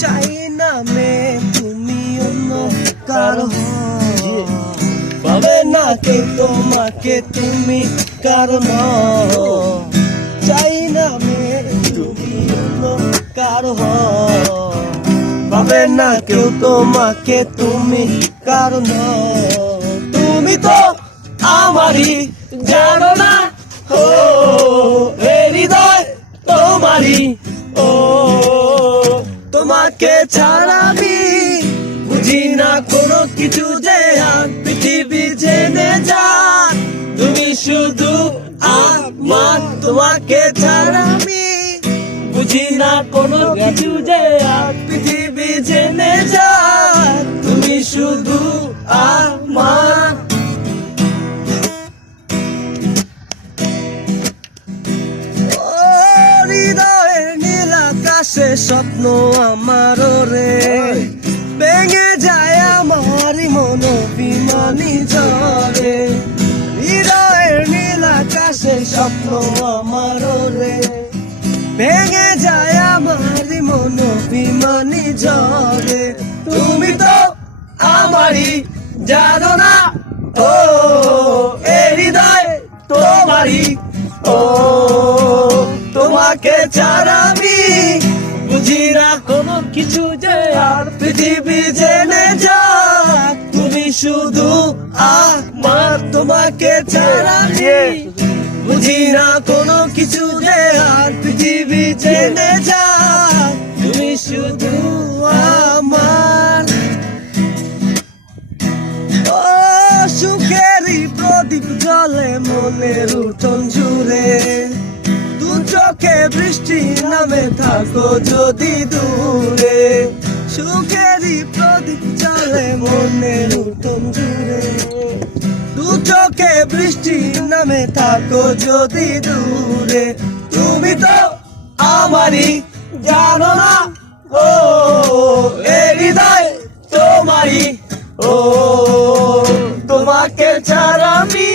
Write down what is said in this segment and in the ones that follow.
চাই না মে তুমি অন্য কারো পাবে না কেউ তোমাকে তুমি কারণ চাই না মে তুমি অন্য কারো পাবে না কেউ তোমাকে তুমি কারণ তুমি তো আমারই জানো না ও হৃদয় তোমারই ও তোমাকে ছাড়া আমি বুঝি না কোনো কিছু যে আর পৃথিবী জেনে যা তুমি শুধু আমার তোমাকে ছাড়া আমি বুঝি না কোনো কিছু যে আর পৃথিবী জেনে যা তুমি শুধু আমার হৃদয়ের নীল আকাশে স্বপ্ন আমার রে ভেঙে যায় আমার মন বিমানি ঝরে হৃদয়ের নীল আকাশে স্বপ্ন আমার রে ভেঙে যায় আমার মন বিমানি ঝরে তুমি তো আমারই জানো না ও হৃদয় তোমারই ও তোমাকে ছাড়া আমি বুঝি না কোনো কিছু যে আর পৃথিবী জেনে যা তুমি শুধু আমার তোমাকে ছাড়া আমি বুঝি না কোনো কিছু যে আর পৃথিবী জেনে যা তুমি শুধু আমার ও সুখেরই প্রদীপ জ্বলে মনের উঠোন জুড়ে দু চোখে বৃষ্টি নামে থাকো যদি দূরে সুখেরই প্রদীপ জ্বলে মনের উঠোন জুড়ে দু চোখে বৃষ্টি নামে থাকো যদি দূরে তুমি তো আমারই জানো না ও হৃদয় তোমারই ও তোমাকে ছাড়া আমি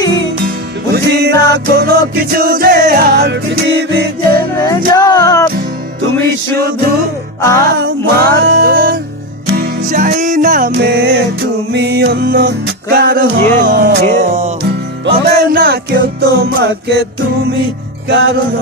বুঝি না কোনো কিছু যে আর পৃথিবী জেনে যাব তুমি শুধু আমার চাই না মে তুমি অন্য কারো পাবে না কেউ তোমাকে তুমি কারণ